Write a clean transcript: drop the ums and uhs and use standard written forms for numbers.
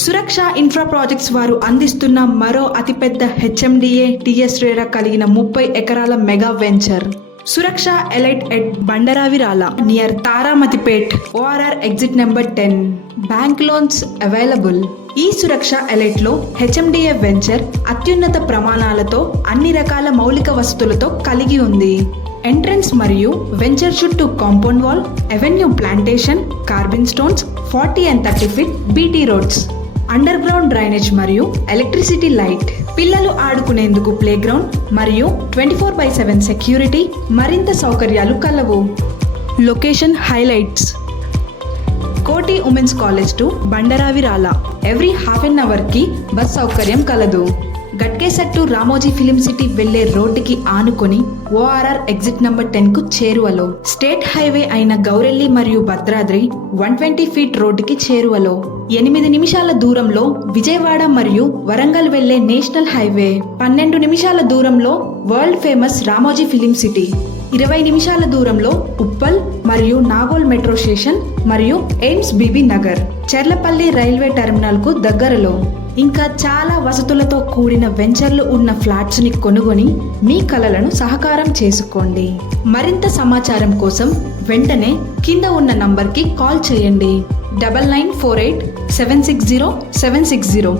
సురక్ష infra projects వారు అందిస్తున్న మరో అతిపెద్ద హెచ్ఎండిఏ టీఎస్ రేరా కలిగిన 30 ఎకరాల mega venture Suraksha elite at Bandaravirala near Taramatipet ORR exit number 10. Bank loans available. ఈ సురక్ష ఎలైట్ లో హెచ్ఎండిఏ వెంచర్ అత్యున్నత ప్రమాణాలతో అన్ని రకాల మౌలిక వసతులతో కలిగి ఉంది. ఎంట్రన్స్ మరియు వెంచర్ చుట్టూ compound wall, avenue plantation, carbon stones, 40 and 30 feet BT roads, under ground drainage మరియు ఎలక్ట్రిసిటీ లైట్, పిల్లలు ఆడుకునేందుకు ప్లే గ్రౌండ్ మరియు 24/7 సెక్యూరిటీ, మరింత సౌకర్యాలు కలవు. Location highlights: Koti women's college to Bandaravirala every half an hour కి బస్ సౌకర్యం కలదు. Ghatkesar to Ramoji film city వెళ్లే రోడ్డుకి ఆనుకొని ఓఆర్ఆర్ ఎగ్జిట్ నంబర్ 10 కు చేరువలో, స్టేట్ హైవే అయిన గౌరెల్లి మరియు భద్రాద్రి 120 feet రోడ్డుకి చేరువలో, 8 నిమిషాల దూరంలో విజయవాడ మరియు వరంగల్ వెళ్లే నేషనల్ హైవే, 12 నిమిషాల దూరంలో world famous Ramoji film city, 20 నిమిషాల దూరంలో ఉప్పల్ మరియు నాగోల్ మెట్రో స్టేషన్ మరియు AIIMS Bibinagar, Cherlapally railway terminal కు దగ్గరలో. ఇంకా చాలా వసతులతో కూడిన వెంచర్లు ఉన్న ఫ్లాట్స్ ని కొనుగొని మీ కలలను సహకారం చేసుకోండి. మరింత సమాచారం కోసం వెంటనే కింద ఉన్న నంబర్కి కాల్ చేయండి. 9948 760 760.